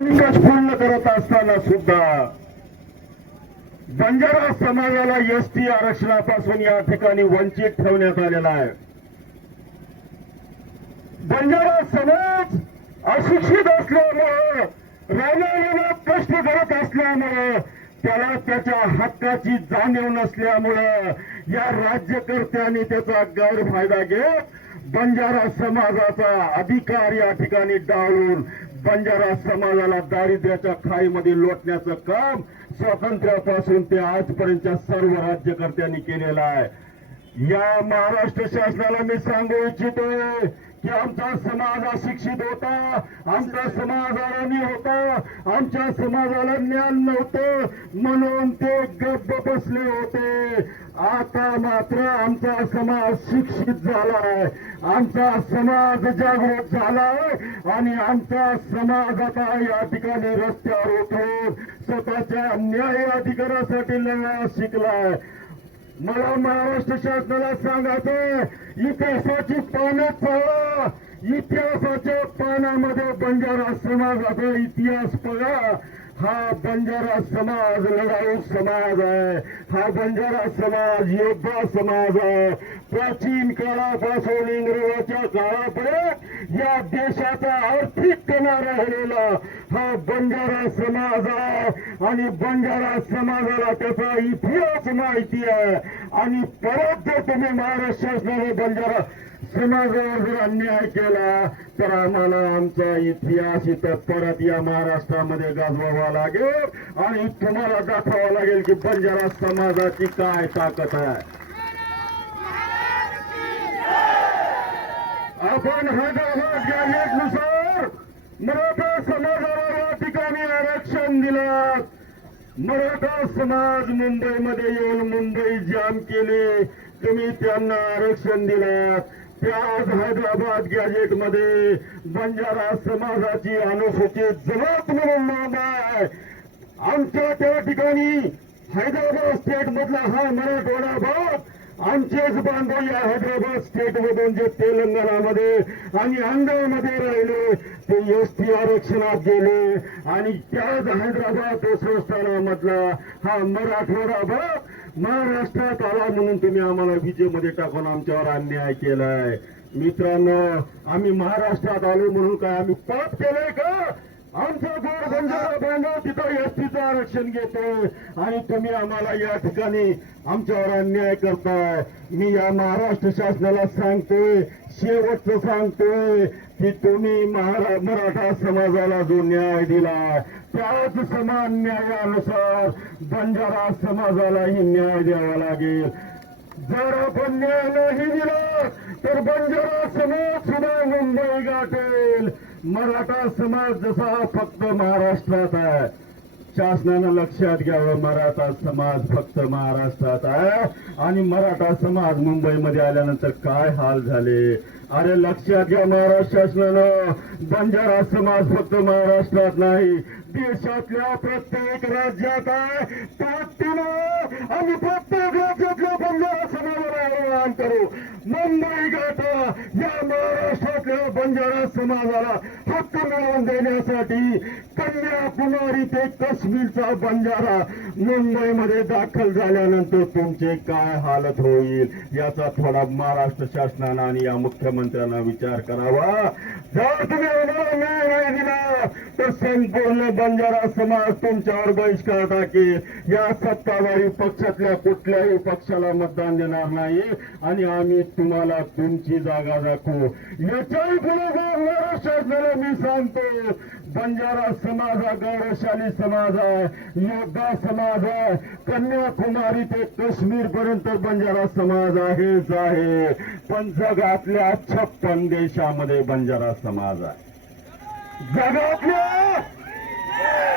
पूर्ण करत असताना सुद्धा बंजारा समाजाला एसटी आरक्षणापासून या ठिकाणी वंचित ठेवण्यात आलेला आहे. बंजारा समाज अशिक्षित असल्यामुळे राजकारणात कष्ट करत असल्यामुळे त्याला त्याच्या हक्काची जाणीव नसल्यामुळे या राज्यकर्त्यांनी त्याचा गैरफायदा घेत बंजारा समाजाचा अधिकार या ठिकाणी डाळून बंजारा समाजाला दारिद्र्याच्या खाईमध्ये लोटण्याचं काम स्वातंत्र्यापासून ते आजपर्यंतच्या सर्व राज्यकर्त्यांनी केलेलं आहे. या महाराष्ट्र शासनाला मी सांगू इच्छितोय की आमचा समाज अशिक्षित होता, आमचा समाज अडाणी होता, आमच्या समाजाला ज्ञान नव्हतं म्हणून ते गप्प बसले होते. आता मात्र आमचा समाज शिक्षित झालाय, आमचा समाज जागृत झालाय आणि आमचा समाज आता या ठिकाणी रस्त्यावर उतरून स्वतःच्या न्याय अधिकारासाठी लढण्यास शिकलाय. मला महाराष्ट्र शासनाला सांगायचं, इतिहासाची पानं पहा, इतिहासाच्या पानामध्ये बंजारा समाजाचा इतिहास पहा. हा बंजारा समाज लढाऊ समाज आहे, हा बंजारा समाज योद्धा समाज आहे. प्राचीन काळापासून इंग्रजाच्या काळापर्यंत या देशाचा आर्थिक कणा राहिलेला हा बंजारा समाज आहे आणि बंजारा समाजाला त्याचा इतिहास माहिती आहे. आणि परत जर तुम्ही महाराष्ट्र शासनाने बंजारा समाजावर जर अन्याय केला तर आम्हाला आमचा इतिहास इथं परत या महाराष्ट्रामध्ये गाजवावा लागेल आणि तुम्हाला दाखवावं लागेल की बंजारा समाजाची काय ताकद आहे. आपण हैदराबाद गॅजेटनुसार मराठा समाजाला या ठिकाणी आरक्षण दिलं. मराठा समाज मुंबईमध्ये येऊन मुंबई जाम केली, तुम्ही त्यांना आरक्षण दिलं. ते आज हैदराबाद गॅजेटमध्ये बंजारा समाजाची अनुसूचित जमात म्हणून नाव आहे. आमच्या त्या ठिकाणी हैदराबाद स्टेट मधला हा मराठवाडा भाग आमचेच बांधव या हैदराबाद स्टेट मधून जे तेलंगणामध्ये आणि आंध्रमध्ये राहिले ते एसटी आरक्षणात गेले आणि त्याच हैदराबाद संस्थानामधला हा मराठवाडा भाग महाराष्ट्रात आला म्हणून तुम्ही आम्हाला विजेमध्ये टाकून आमच्यावर अन्याय केलाय. मित्रांनो, आम्ही महाराष्ट्रात आलो म्हणून काय आम्ही पाप केलंय का? आमचा गोड बंजारा बांधव तिथं एसटीचं आरक्षण घेतोय आणि तुम्ही आम्हाला या ठिकाणी आमच्यावर अन्याय करताय. मी या महाराष्ट्र शासनाला सांगतोय, शेवटचं सांगतोय की तुम्ही मराठा समाजाला जो न्याय दिला त्याच समान न्यायानुसार बंजारा समाजालाही न्याय द्यावा लागेल. जर आपण न्याय नाही दिला तर बंजारा समाज सुद्धा मुंबई गाठेल. मराठा समाज जसा फक्त महाराष्ट्रात आहे, शासनानं लक्षात घ्यावं, मराठा समाज फक्त महाराष्ट्रात आहे आणि मराठा समाज मुंबईमध्ये आल्यानंतर काय हाल झाले. अरे लक्षात घ्या महाराष्ट्र शासनानं, बंजारा समाज फक्त महाराष्ट्रात नाही देशातल्या प्रत्येक राज्यात आहे. ताकदीनं आम्ही प्रत्येक राज्यातल्या बंजारा समाजाला आवाहन करू, मुंबई गाठा, या महाराष्ट्रातल्या बंजारा समाजाला हक्क मिळवून देण्यासाठी कन्याकुमारी ते काश्मीरचा बंजारा मुंबईमध्ये दाखल झाल्यानंतर तुमचे काय हालत होईल याचा थोडा महाराष्ट्र शासनानं आणि या मुख्यमंत्र्यांना विचार करावा. जर तुम्ही आम्हाला न्याय नाही दिला तर संपूर्ण बंजारा समाज तुमच्यावर बहिष्कार टाकेल. या सत्ताधारी पक्षातल्या कुठल्याही पक्षाला मतदान देणार नाही आणि आम्ही तुम्हाला तुमची जागा दाखवू. याच्याही पुढे महाराष्ट्र शासनाला मी सांगतो, बंजारा समाज हा गौरवशाली समाज आहे, योद्धा समाज आहे. कन्याकुमारी ते काश्मीर पर्यंत बंजारा समाज आहेच आहे, पण जगातल्या 56 देशामध्ये बंजारा समाज आहे. जगातल्या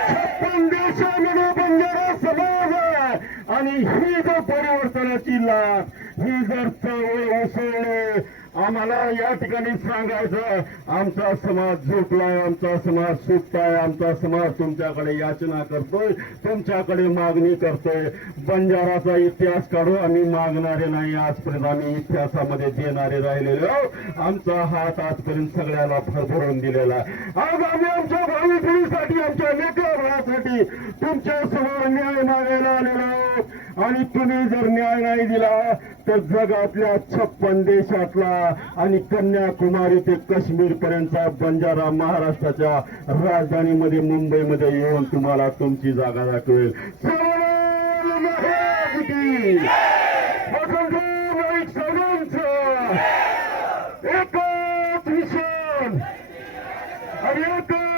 56 देशामध्ये बंजारा समाज आहे आणि ही जर परिवर्तनाची लाट, ही जर चळवळ उसळली आम्हाला या ठिकाणी सांगायचं, आमचा समाज झोपलाय, आमचा समाज सुटताय, आमचा समाज तुमच्याकडे याचना करतोय, तुमच्याकडे मागणी करतोय. बंजाराचा इतिहास काढू, आम्ही मागणारे नाही, आजपर्यंत आम्ही इतिहासामध्ये देणारे राहिलेलो आहोत. आमचा हात आजपर्यंत सगळ्याला भरभरून दिलेला आहे. आज आम्ही आमच्या भावी पिढीसाठी, आमच्या लेकरासाठी तुमच्या समोर न्याय मागायला आलेलो आहोत. आणि तुम्ही जर न्याय नाही दिला तर जगातल्या 56 देशातला आणि कन्याकुमारी ते काश्मीर पर्यंतचा बंजारा महाराष्ट्राच्या राजधानीमध्ये मुंबईमध्ये येऊन तुम्हाला तुमची जागा दाखवेल. सगळ्यांचं एकच मिशन आणि एकच